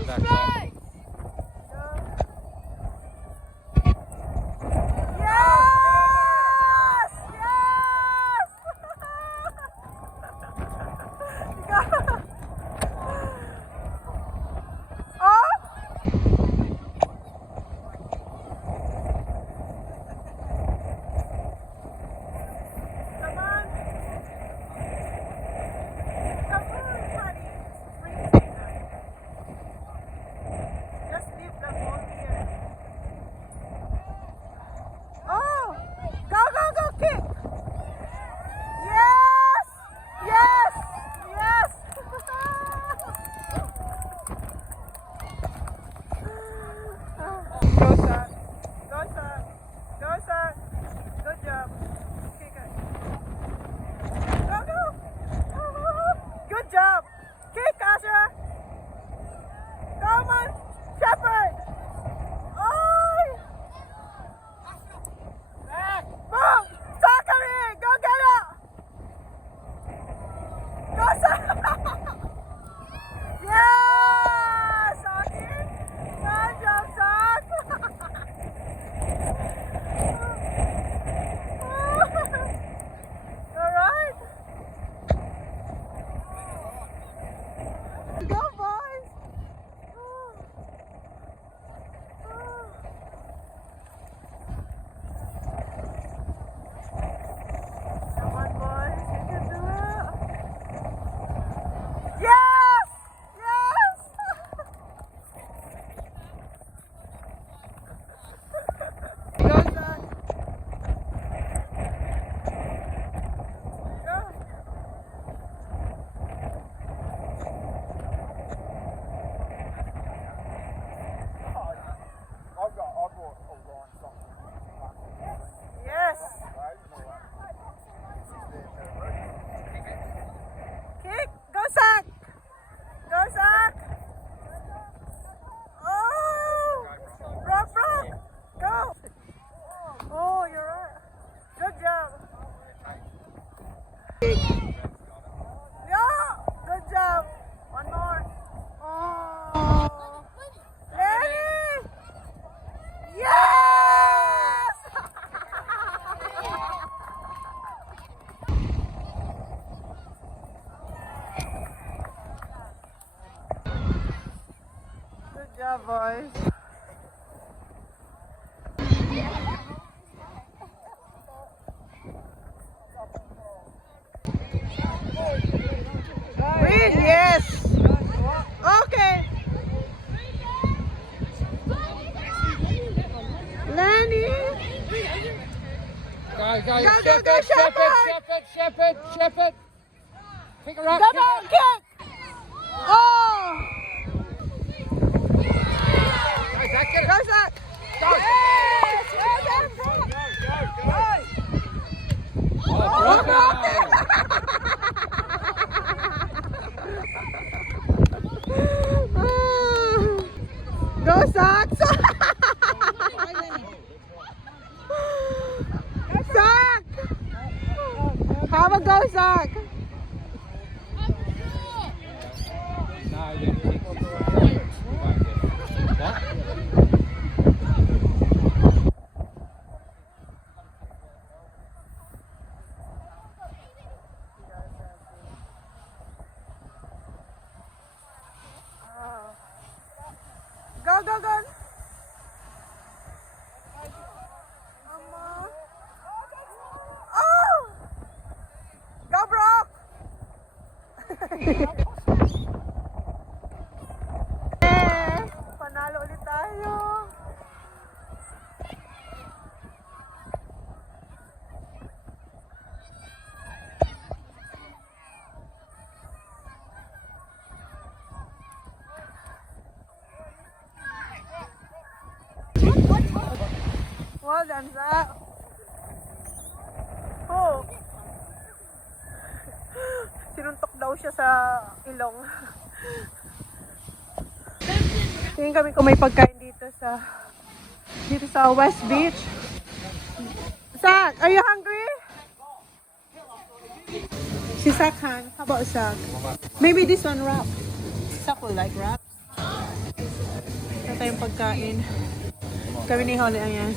Strike! Yes! Yes! Oh! Come on. Come on, honey. Just leave the ball here. Oh! Go, go, go, kick! Yes! Yes! Yes! Go, son. Go, son. Go, son. Good job. Kick it. Go, go! Good job! Kick, Asher! Come on! Shepherd! Oh! Boom! Zachary! Go get it! Go, Zach! Yes! Zachary! Good job, Zach! Alright? Go, boys! Come on, boys, you can do it. Yes! Yes! Go, son. Go. Yes. Kick. Go, Zach. Go, Zach. Oh. Rock, rock. Go. Oh, you're right. Good job. Yeah. Good job. One more. Oh. Lenny. Yes. Good job, boys. Win, yes. Okay. Lenny. Go, Go, go, Shepherd. Pick her up. Double kick. Oh. Go, Zach, get it. Go, Zach. Go. Yes. Well done, Zach. Oh, Oh, bravo. Go, Zach. Zach. Have a go, Zach. No, you didn't kick. You won't get it. What? Go, go, go. Oh! Go, Brock! Panalo ulit tayo. Well done, Zach. Oh. Sinuntok daw siya sa ilong. Tingin kami kung may pagkain dito sa West Beach. Zach, are you hungry? Si Zach, Han. How about Zach? Maybe this one wrap. Zach will like wrap. tayong pagkain. Kami ni Holly, ayan.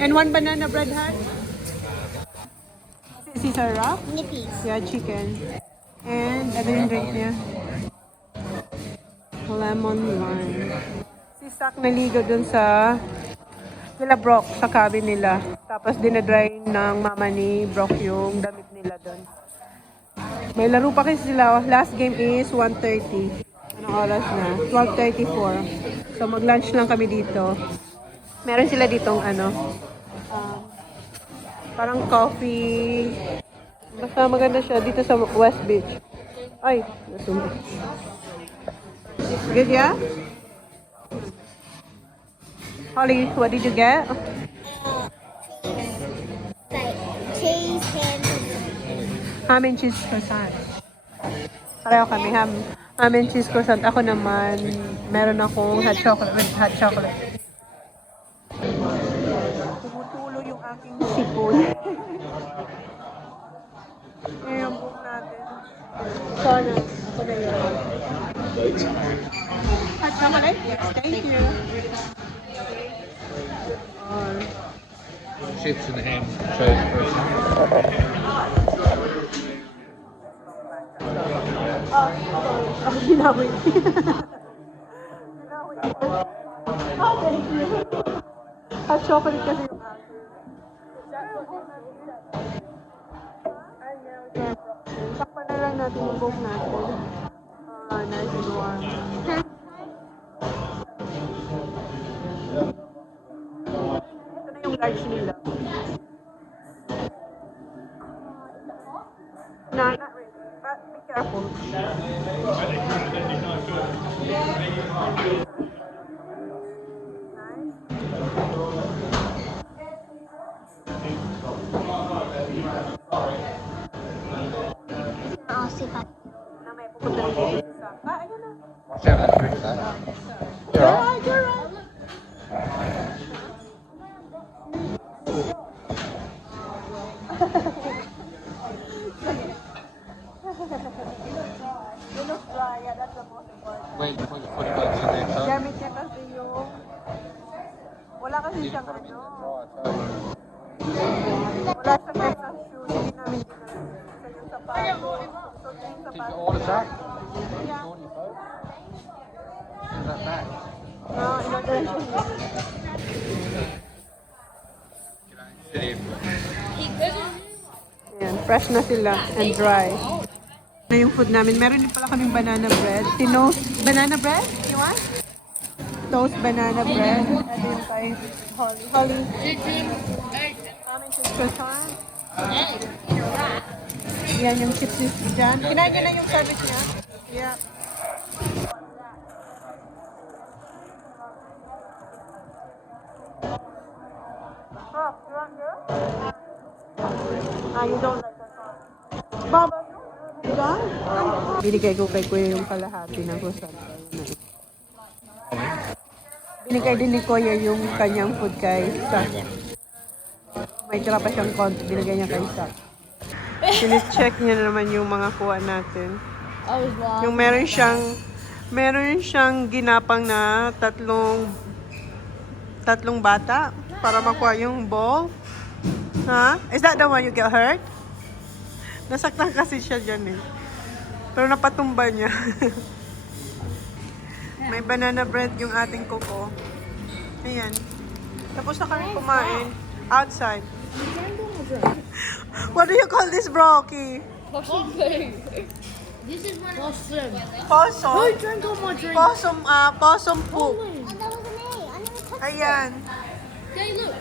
And one banana bread hat. Si Sarah? Nippies. Yeah, chicken. And ano yung drink niya? Lemon lime. Si Sak naligo dun sa nila Brock sa cabin nila. Tapos dinadry ng mama ni Brock yung damit nila dun. May laro pa kasi sila. Last game is 1:30. Anong oras na? 12:34. So mag-lunch lang kami dito. Meron sila ditong parang coffee. Basta maganda siya dito sa West Beach. Ay, nasumba. Good, yeah? Holly, what did you get? Like cheese Ham and cheese croissant. Pareho kami, ham and cheese croissant. Ako naman, meron akong hot chocolate with hot chocolate. Tumutulo yung aking sipon. Ngayon yung book natin. Chona. Ako na yun. Hot chocolate? Yes, thank you. Chips and ham. Cheese croissant. Ako binawi. Oh, thank you. Hot chocolate kasi yung akin. Takpan na lang natin yung book natin. Nice and warm. Ito na yung large nila. No, not really. But be careful. Na may pupunta rin dito sa... Ayun na. Watch out, that drinks that. You're right. You're right. You look dry. Yeah, that's the most important. Wait, put your foot bugs in there, son. Gamit niya kasi yung... Wala kasi You siyang put them in ano. there dry, so. Wala siyang extra shoes. Hindi namin ginagawa. Sa yung sapatos. So, yung Did you sapatos. order that? Yeah. On your phone? Is that back? No, in-order siya. Sit here. Ayan, fresh na sila and dry. Ito yung food namin. Meron din pala kaming banana bread. Toast banana bread? You want? Toast banana bread. Ito yung kay Holly. Holly. Amin cheese croissant. Yan yung chips dyan. Kinain niya na yung service niya. Yeah. Oh, you want this? You don't like that sauce. Baba, done? Binigay ko kay Kuya yung kalahati ng croissant. Binigay din ni Kuya yung kanyang food kay Sak. May tira pa siyang konti, binigay niya kay Sak. Sine-check niya na naman yung mga kuha natin. Yung meron siyang ginapang na tatlong bata para makuha yung ball. Ha? Is that the one you get hurt? Nasaktan kasi siya dyan eh. Pero napatumba niya. May banana bread yung ating kuko. Ayan. Tapos na kami kumain. Outside. What do you call this, Brocky? Possum poo. This is one possum. Possum. Who drank all my drink? Possum poop. Oh, that wasn't me. I never touched Ayan. Hey, look.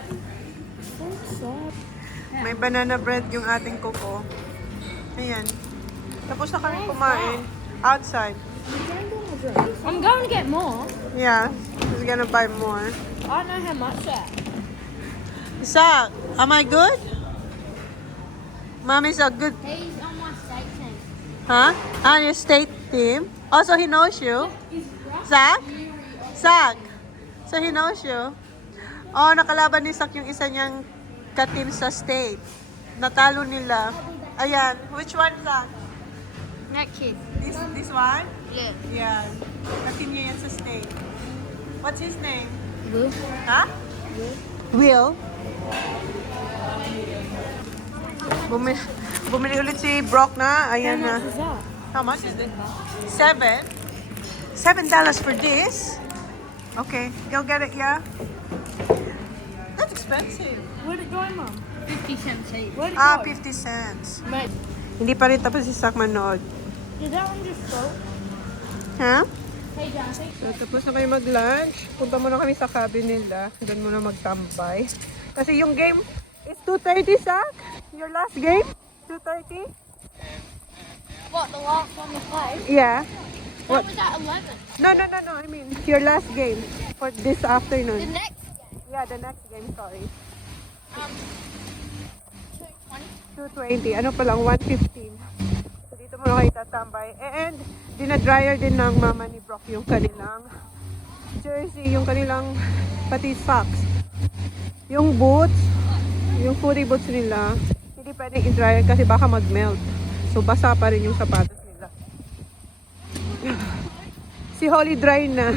May banana bread yung ating kuko. Ayan. Tapos na kami kumain. Outside. I'm going to get more. Yeah. He's gonna buy more. I don't know how much that. Sak, am I good? Mommy's a good... He's on my state team. Huh? On your state team? Also, he knows you? Sak? Sak? So, he knows you? Oh, nakalaban ni Sak yung isa niyang ka-team sa state. Natalo nila. Ayan. Which one, Sak? That kid. This one? Yeah. Yeah. Ka-team niya yan sa state. What's his name? Blue. Huh? Will. Bumili ulit si Brock na. Ayan na. How much is it? $7. $7 for this? Okay, go get it, yeah? That's expensive. Where'd it go, Mom? 50 cents each. 50 cents. But Hindi pa rin tapos si Sak manood. did that one just float? Ha? Hey, Johnson. So, tapos na kayo mag-lunch. Punta muna kami sa cabin nila. Doon muna magtambay. Kasi yung game is 2:30, Sak? Your last game? 2:30? What, the last one was 5? Yeah. That What? was at 11. No. I mean, your last game for this The afternoon. next Yeah, the next game, sorry. 2:20. 2:20. Ano pa lang, 1:15. So, dito muna kayo tatambay. And, dinadryer din ng mama ni Brock yung kanilang jersey, yung kanilang pati socks. Yung boots, yung footy boots nila, hindi pwedeng i-dryer kasi baka mag-melt. So, basa pa rin yung sapatos nila. Si Holly dry na.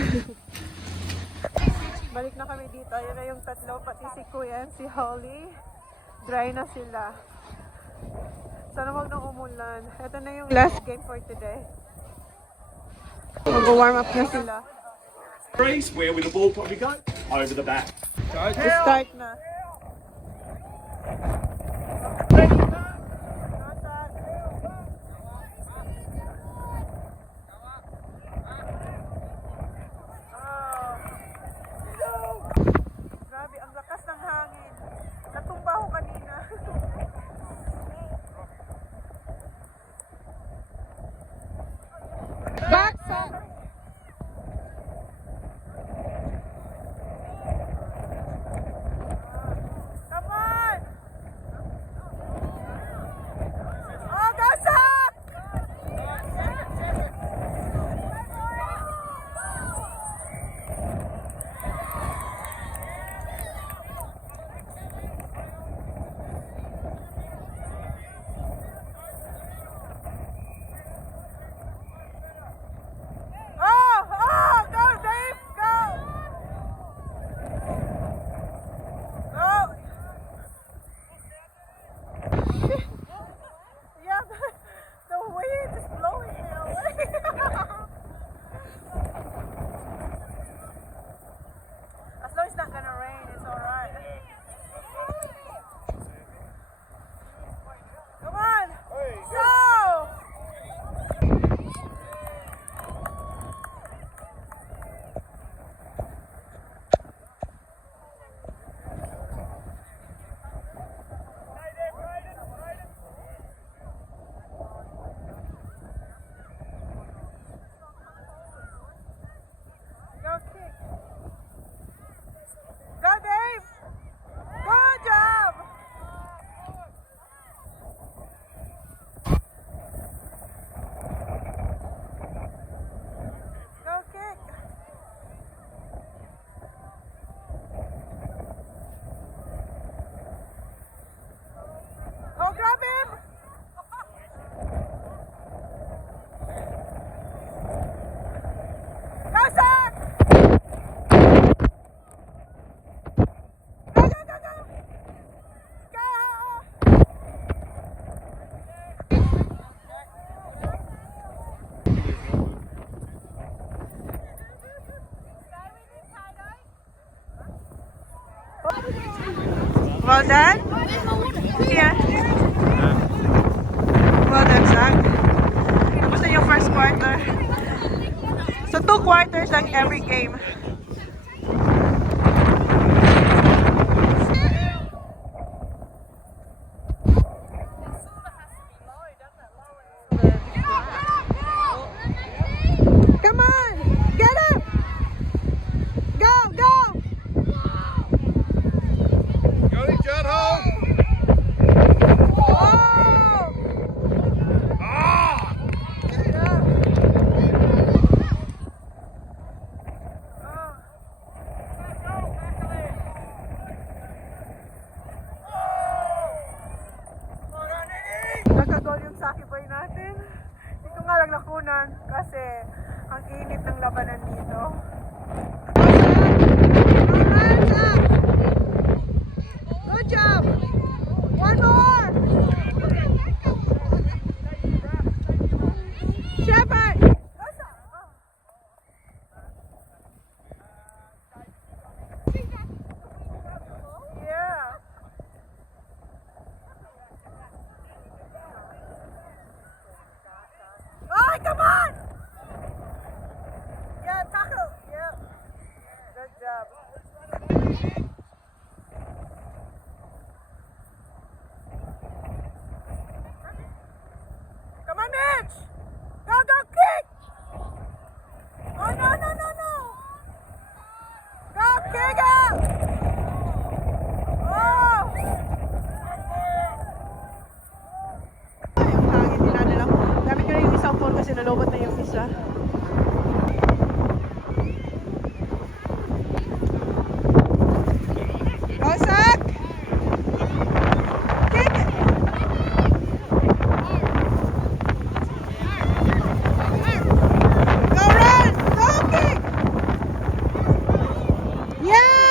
Balik na kami dito. Ayun na yung tatlo, pati si Kuya and si Holly. Dry na sila. Sana wag nang umulan. Ito na yung last game for today. Mag-warm up na sila. Race, where will the ball probably go? Over the back. Start na. Grabe, ang lakas ng hangin. Natumba ako kanina. Back! Come on! Oh, go, Sak! Oh, go, Dave, go! Go! Yeah, the wind is blowing me away. As long as it's not gonna rain, it's alright. Come on! Go! Go kick. Go, Dave! Good job! Go kick! Oh, grab him! Go, Sak! Go, go, go, go! Go! Well done? Where's my water? Here. Well done, Zach. Tapos na yung first quarter. So, 2 quarters lang every game. Come on! Get up! Go! Go! Go, John home! Oh! Get it up! Oh. Kega! Oh! Yung hangin, dinadala ko. Gamit ko na yung isang phone kasi nalobot na yung isa. Rosak! Kega! Go run! Go kick! Yeah!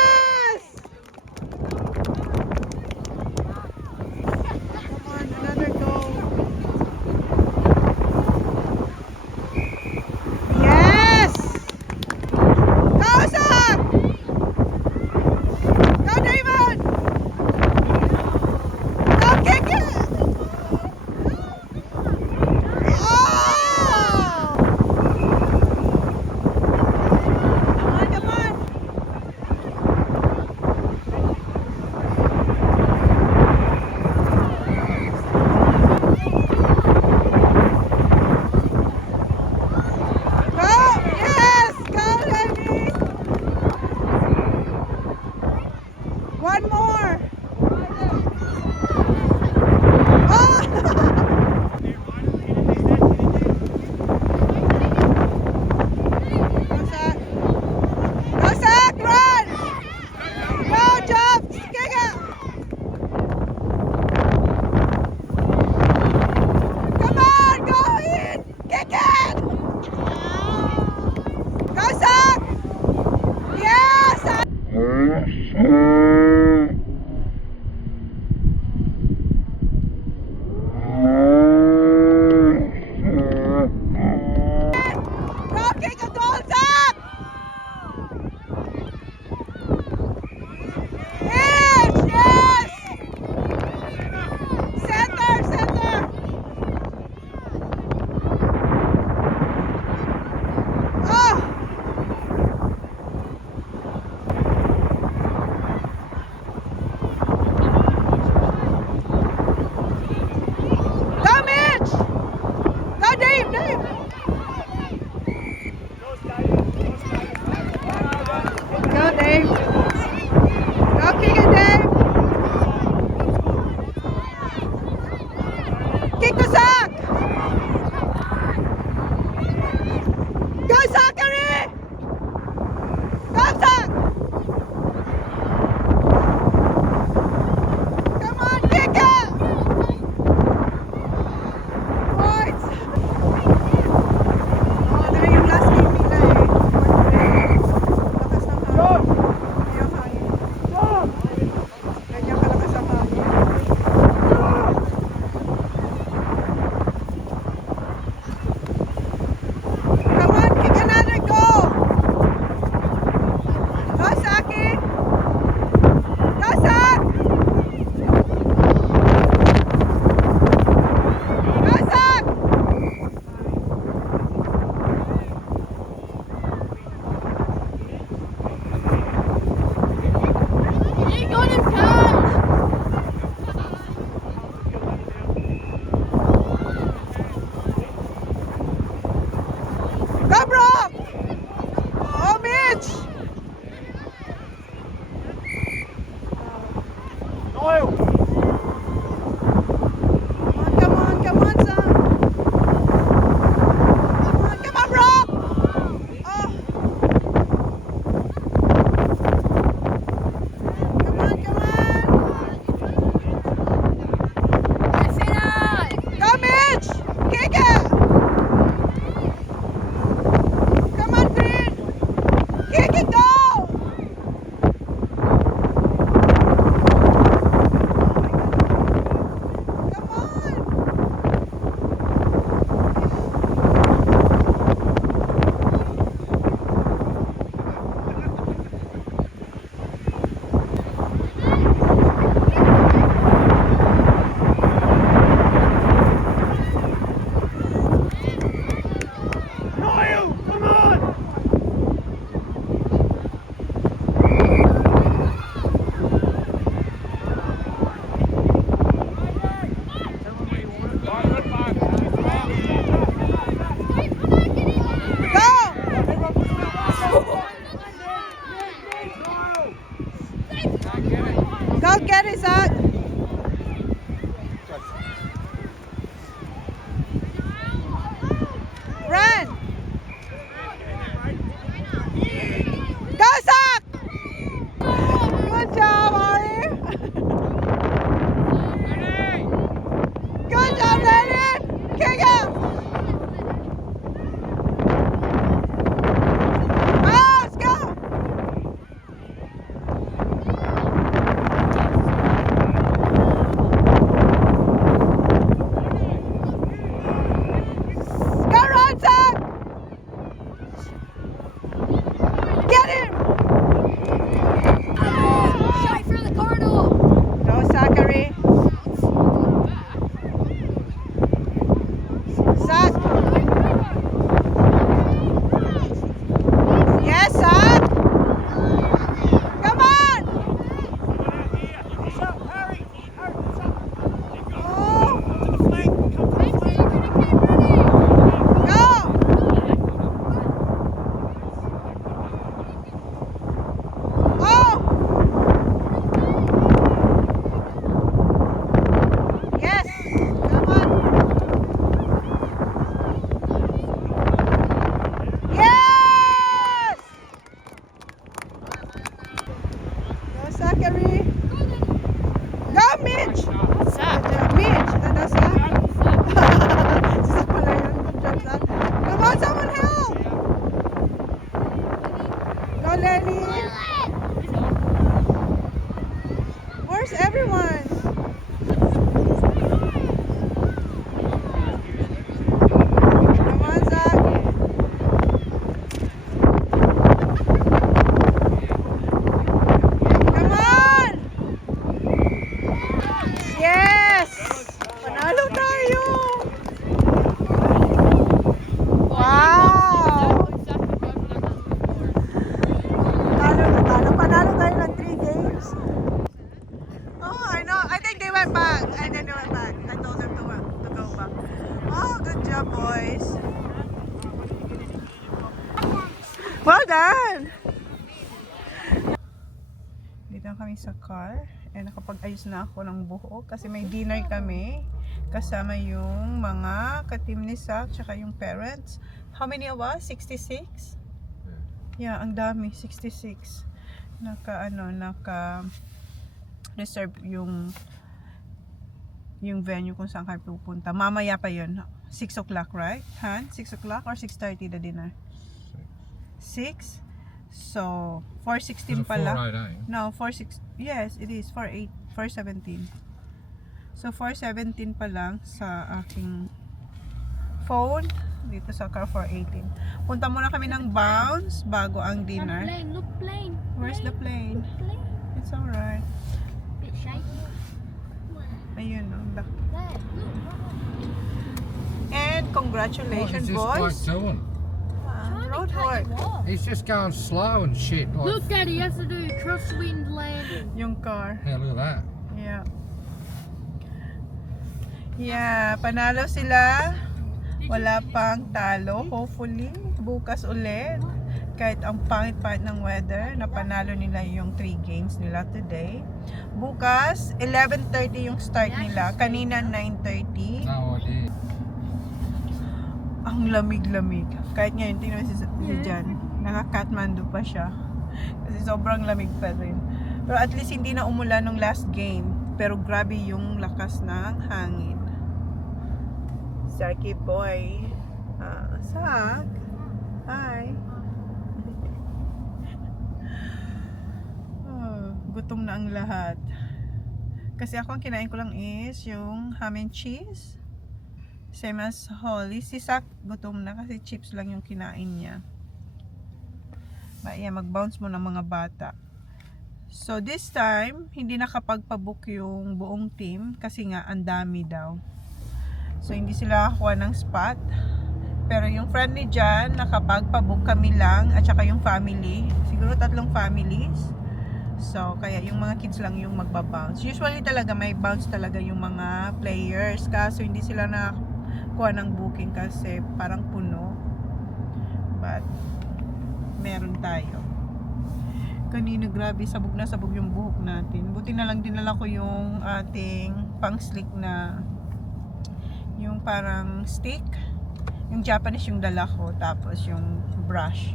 Lenny? Where's everyone? Come on, Zach. Come on! Yes! Panalo tayo! Wow! Panalo tayo ng 3 games. Oh, I know. I think they went back. I told them to go back. Oh, good job, boys. Well done! Dito kami sa car. And nakapag-ayos na ako ng buhok kasi may dinner kami. Kasama yung mga ka-team ni Sak, tsaka yung parents. How many of us? 66? Yeah, ang dami. 66. Naka-reserve yung venue kung saan kayo pupunta. Mamaya pa yun. 6 o'clock, right? Han? 6 o'clock or 6:30 the dinner? 6? So, 4:16 pala. No, 4:6. Yes, it is 4:17. So 4:17 pa lang sa aking phone dito sa car 4:18. Punta muna kami ng Bounce bago ang dinner. Look plane. Where's the plane? It's alright. Bit shaky. Ayun, ang laki. There, look. And congratulations, boys. Road work. He's just going slow and shit. Like, Look, Daddy, he has to do a crosswind landing. Yung car. yeah, look at that. Yeah. Yeah, panalo sila. Wala pang talo. Hopefully, bukas ulit. Kahit ang pangit-pangit ng weather, napanalo nila yung 3 games nila today. Bukas, 11:30 yung start nila. Kanina, 9:30. No idea. Ang lamig-lamig. Kahit ngayon, tingnan si Jan. Naka-Kathmandu pa siya. Kasi sobrang lamig pa rin. Pero at least hindi na umulan nung last game. Pero grabe yung lakas ng hangin. Saki boy. Sak. Hi. Gutom na ang lahat. Kasi ako ang kinain ko lang is yung ham and cheese. Same as Holly. Si Sak gutom na kasi chips lang yung kinain niya. But yeah, mag-bounce muna mga bata. So this time, hindi nakapagpabook yung buong team kasi nga ang dami daw. So hindi sila nakakuha ng spot. Pero yung friend ni Jan, nakapagpabook kami lang at saka yung family. Siguro 3 families. So kaya yung mga kids lang yung magbabounce. Usually talaga may bounce talaga yung mga players. Kaso hindi sila nakakuha ng booking kasi parang puno. But meron tayo. Kanina grabe, sabog na sabog yung buhok natin. Buti na lang dinala ko yung ating pang slick na yung parang stick. Yung Japanese yung dala ko. Tapos yung brush.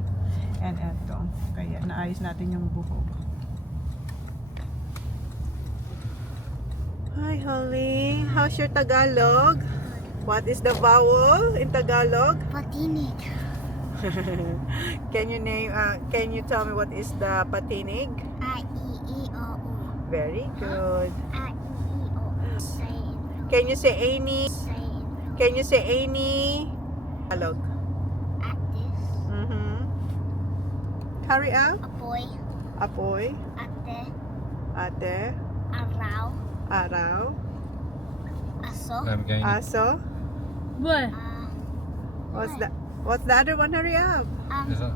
And eto. Kaya naayos natin yung buhok. Hi Holly. How's your Tagalog? What is the vowel in Tagalog? Patinig. Can you tell me what is the patinig? I-E-E-O-U. Very good. I-E-E-O-U. Say it. Can you say any? Say it. Can you say any? Tagalog. At this. Hurry up. Apoy. Apoy. Ate. Ate. Araw. Araw. Aso. Aso. What? What's the other one? Hurry up. Is it?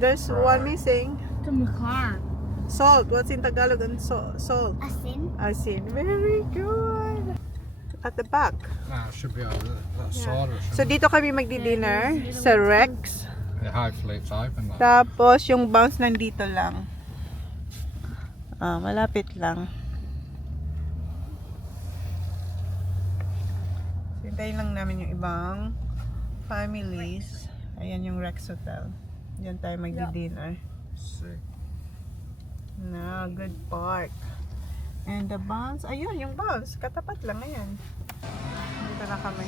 There's one missing. Tumakar. Salt. What's in Tagalog and salt? Asin. Asin. Very good. At the back. No, it should be over that side. Or So dito kami magdi-dinner sa Rex. yeah, hopefully it's open. Though. Tapos yung bounce nandito lang. Malapit lang. Hintayin lang namin yung ibang families. Ayan yung Rex Hotel. Diyan tayo magdi-dinner. Sick. Na, good park. And the bounce, ayun yung bounce. Katapat lang, ayan. Dito na kami.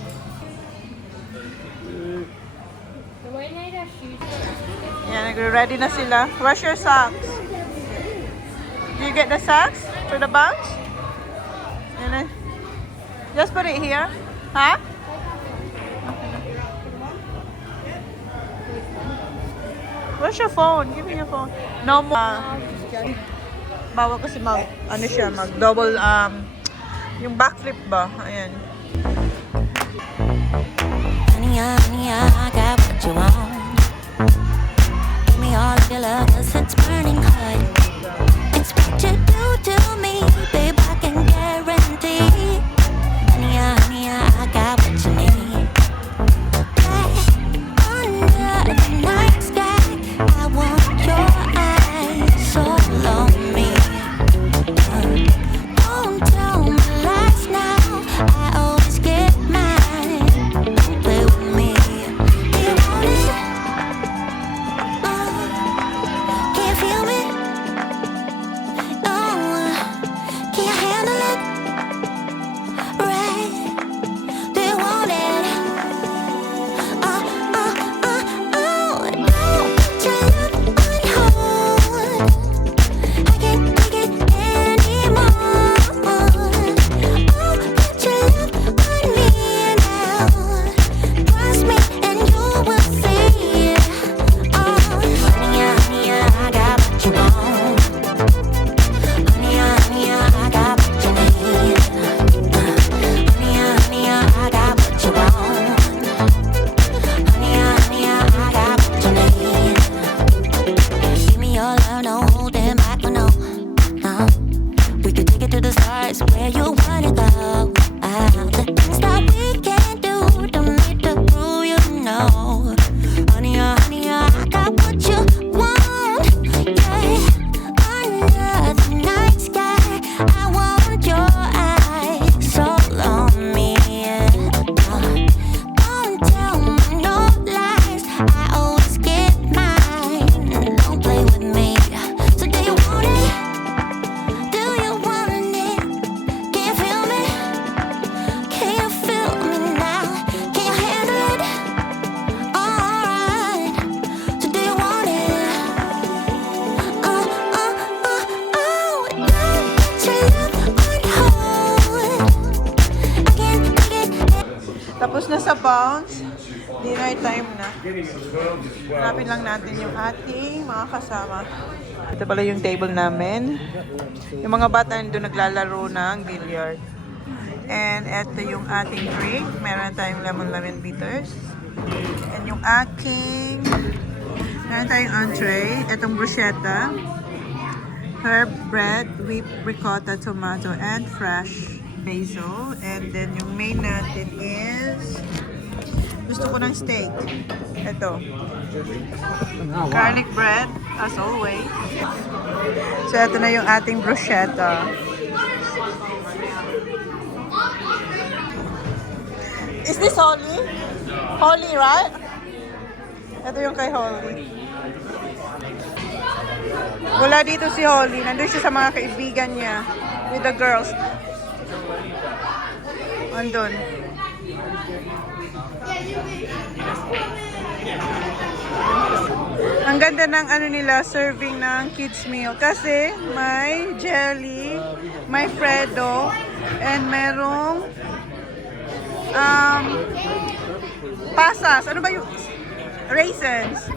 The way I have shoes. Yan, nagre-ready na sila. Where's your socks? Do you get the socks for the bounce? Yan na. Just put it here. Huh? Where's your phone? Give me your phone. No more. Bawal kasi mag, ano siya, mag double, yung backflip ba? Ayan. Honey, I got what you want. Give me all of your love, 'cause it's burning hot. It's what you do to me, babe, I can guarantee. Honey, I got what you need. Under the night sky, I want your eyes all on me. Don't tell me lies now, I always get mine. Don't play with me. Do you want it? Can you feel me? Can you handle it? Right? Do you want it? Don't put your love on hold. I can't take it anymore. Put your love on me now. Trust me and you will see. Honey, I got what you want. Honey, I got what you need. Honey, I got what you want. Honey, I got what you need. Give me your love, no holding back, no. We could take it to the stars where you wanna go. The things that we can do, don't need to prove you know. Honey, I got what you want. Yeah, under the night sky, I want your eyes all on me. Don't tell me no lies, I always get mine. Don't play with me. So do you want it? Do you want it? Can you feel me? Can you feel me now? Can you handle it? Alright. So do you want it? Don't put your love on hold. I can't take it. Tapos na sa bounce. Dinner time na. Hanapin lang natin yung ating mga kasama. Ito pala yung table namin. Yung mga bata doon naglalaro ng billiard. And ito yung ating drink. Meron tayong lemon bitters. And yung aking... Meron tayong entree. Itong bruschetta. Herb bread, whipped ricotta, tomato, and fresh basil. And then yung main natin is... Gusto ko ng steak. Ito. Garlic bread, as always. So, ito na yung ating bruschetta. Is this Holly? Holly, right? Ito yung kay Holly. Wala dito si Holly. Nandun siya sa mga kaibigan niya. With the girls. Andun. Ang ganda ng ano nila, serving ng kids meal. Kasi may jelly, may Fredo, and merong pasas. Ano ba yung raisins?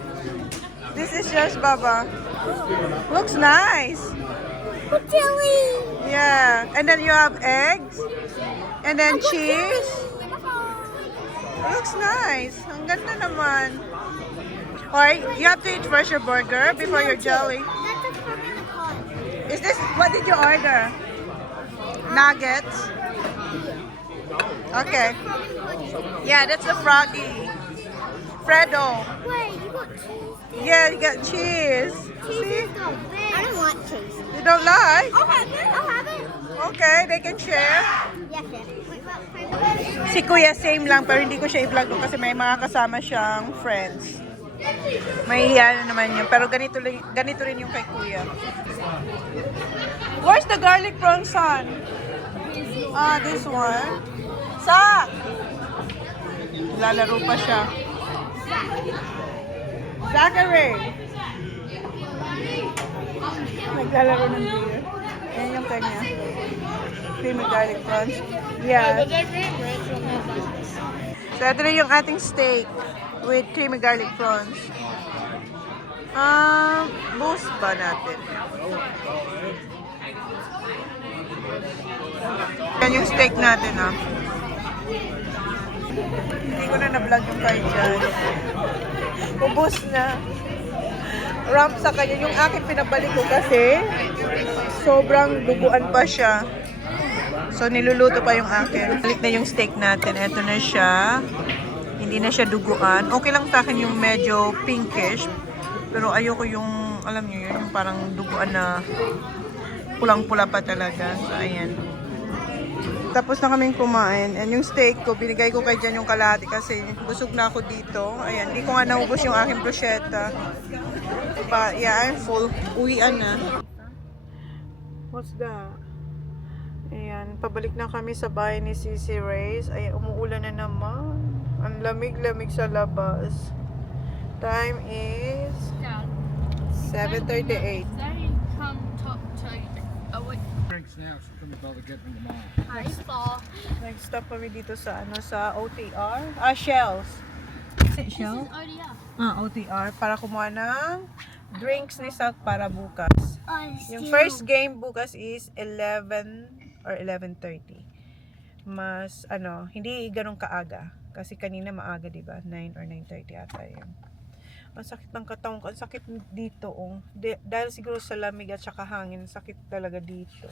This is yours, Baba. Looks nice. Jelly. Yeah. And then you have eggs. And then cheese. Looks nice. Ang ganda naman. Alright, you have to eat first your burger before your jelly. That's a fucking card. Is this, what did you order? Nuggets? Okay. Yeah, that's a froggy. Fredo. Wait, you got cheese? Yeah, you got cheese. Cheese See? is the best. I don't want cheese. You don't like? I'll have it. I'll have it. Okay, they can share. Yes, yes. Wait, what? Si Kuya same lang, pero hindi ko siya i-vlog doon kasi may mga kasama siyang friends. May na naman yun, pero ganito rin yung kay Kuya. Where's the garlic prawn, son? Ah, this one. Sak! Lalaro pa siya. Zachary! Naglalaro ng beer. Yan yung kanya. Creamy garlic prawns. Yeah. So, ito na yung ating steak with creamy garlic prawns. Boost ba natin? Yan yung steak natin, ah. Hindi ko na na-vlog yung kayo dyan. Ubus na. Ramp sa kanya. Yung akin pinabalik ko kasi sobrang duguan pa siya. So, niluluto pa yung akin. Balik na yung steak natin. Ito na siya. Hindi na siya duguan. Okay lang sa akin yung medyo pinkish. Pero ayoko yung, alam niyo yun, yung parang duguan na pulang-pula pa talaga. So, ayan. Tapos na kaming kumain. And yung steak ko, binigay ko kay Jan yung kalahati kasi busog na ako dito. Ayan, hindi ko nga naubos yung aking bruschetta. But yeah, I'm full. Uwian na. What's that? Ayan, pabalik na kami sa bahay ni Sisi Reyes. Ayan, umuulan na naman. Ang lamig-lamig sa labas. Time is 7:38. Drinks now, so couldn't bother getting them all. Nag-stop kami dito sa sa OTR. Shells. Is it Shell? OTR. Para kumuha ng drinks ni Sak para bukas. Yung first game bukas is 11 or 11:30. Mas, hindi ganun kaaga. Kasi kanina maaga, diba? 9 or 9:30 ata yun. Ang sakit ng katawan ko. Ang sakit dito, oh. Dahil siguro sa lamig at saka hangin, sakit talaga dito.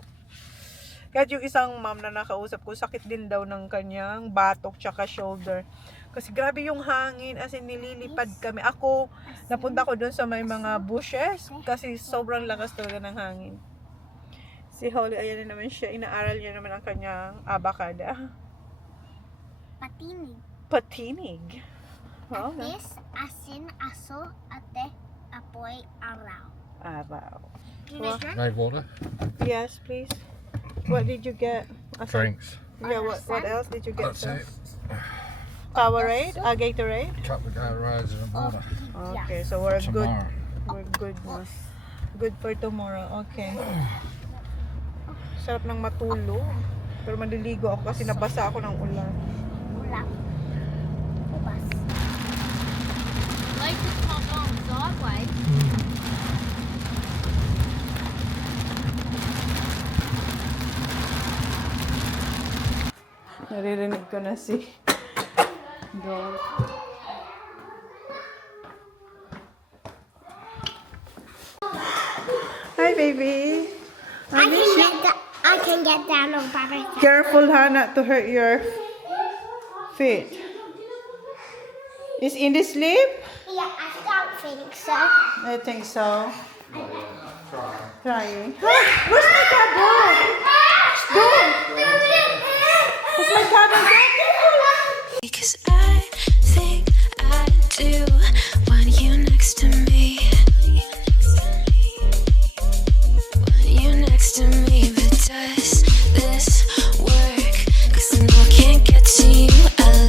Kahit yung isang mom na nakausap ko, sakit din daw ng kanyang batok tsaka shoulder. Kasi grabe yung hangin, as in nililipad kami. Ako, napunta ko dun sa may mga bushes kasi sobrang lakas talaga ng hangin. Si Holly, ayan na naman siya. Inaaral niya naman ang kanyang abakada. Patinig. Oh, Atis, asin, aso, ate, apoy, araw. Araw. Made water? Yes, please. What did you get? Drinks. Yeah, what else did you get? That's it. Powerade? Gatorade? Couple of Gatorades and water. Okay, so we're good. Tomorrow. We're good na. Good for tomorrow. Okay. Sarap ng matulog. Pero maliligo ako kasi nabasa ako ng ulan. Ulam. Ubas. Like it's not long driveway. Naririnig ko na si dog. Hi, baby. I can get down on Baba. Careful, ha, not to hurt your feet. Is Indy sleep? Yeah, I don't think so. I think so. Trying. Where's my cat dog? Dog! Where's my cat dog?